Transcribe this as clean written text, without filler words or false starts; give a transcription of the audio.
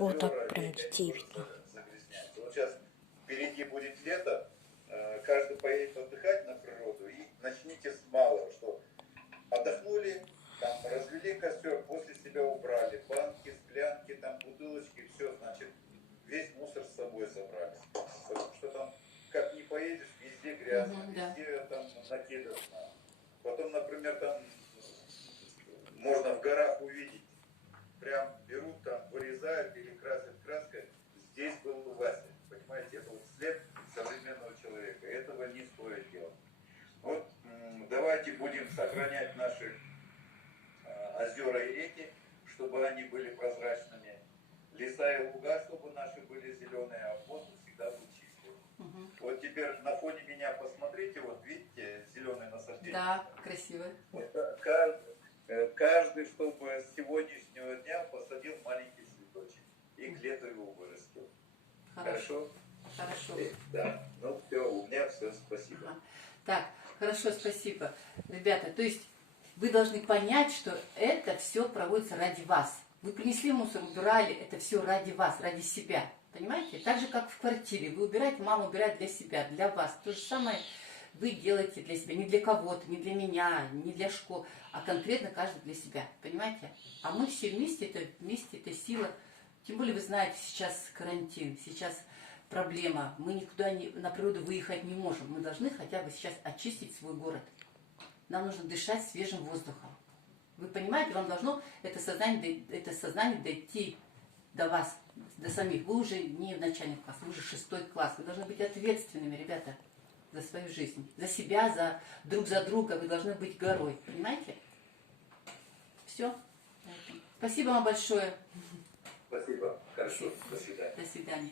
Вот так озера, прям реки, детей они видно. тоже загрязняются. Вот сейчас впереди будет лето, каждый поедет отдыхать на природу, и начните с малого, что отдохнули, там развели костер, после себя убрали, банки, склянки, там бутылочки, все, значит, весь мусор с собой забрали. Потому что там, как не поедешь, везде грязно, везде там накидано. Потом, например, там можно в горах увидеть, прям берут там, вырезают или красят краской. Здесь был Вася. Понимаете, это вот след современного человека. Этого не стоит делать. Вот давайте будем сохранять наши озера и реки, чтобы они были прозрачными. Леса и луга, чтобы наши были зеленые, а воздух всегда был чистый. Вот теперь на фоне меня посмотрите, вот видите, зеленые насаждения. Да, красиво. Вот, каждый, чтобы с сегодняшнего дня посадил маленький цветочек и к лету его вырастил. Хорошо? Хорошо. Да. Ну все, у меня все, спасибо. Ага. Так, хорошо, спасибо. Ребята, то есть вы должны понять, что это все проводится ради вас. Вы принесли мусор, убирали, это все ради вас, ради себя. Понимаете? Так же, как в квартире. Вы убираете, мама убирает для себя, для вас. То же самое вы делаете для себя. Не для кого-то, не для меня, не для школы, а конкретно каждый для себя. Понимаете? А мы все вместе это сила. Тем более вы знаете, сейчас карантин, сейчас проблема. Мы никуда на природу выехать не можем. Мы должны хотя бы сейчас очистить свой город. Нам нужно дышать свежим воздухом. Вы понимаете, вам должно это сознание дойти до вас, до самих. Вы уже не в начальный класс, вы уже 6 класс. Вы должны быть ответственными, ребята, за свою жизнь. За себя, друг за друга. Вы должны быть горой. Понимаете? Все. Спасибо вам большое. Спасибо. Хорошо. До свидания. До свидания.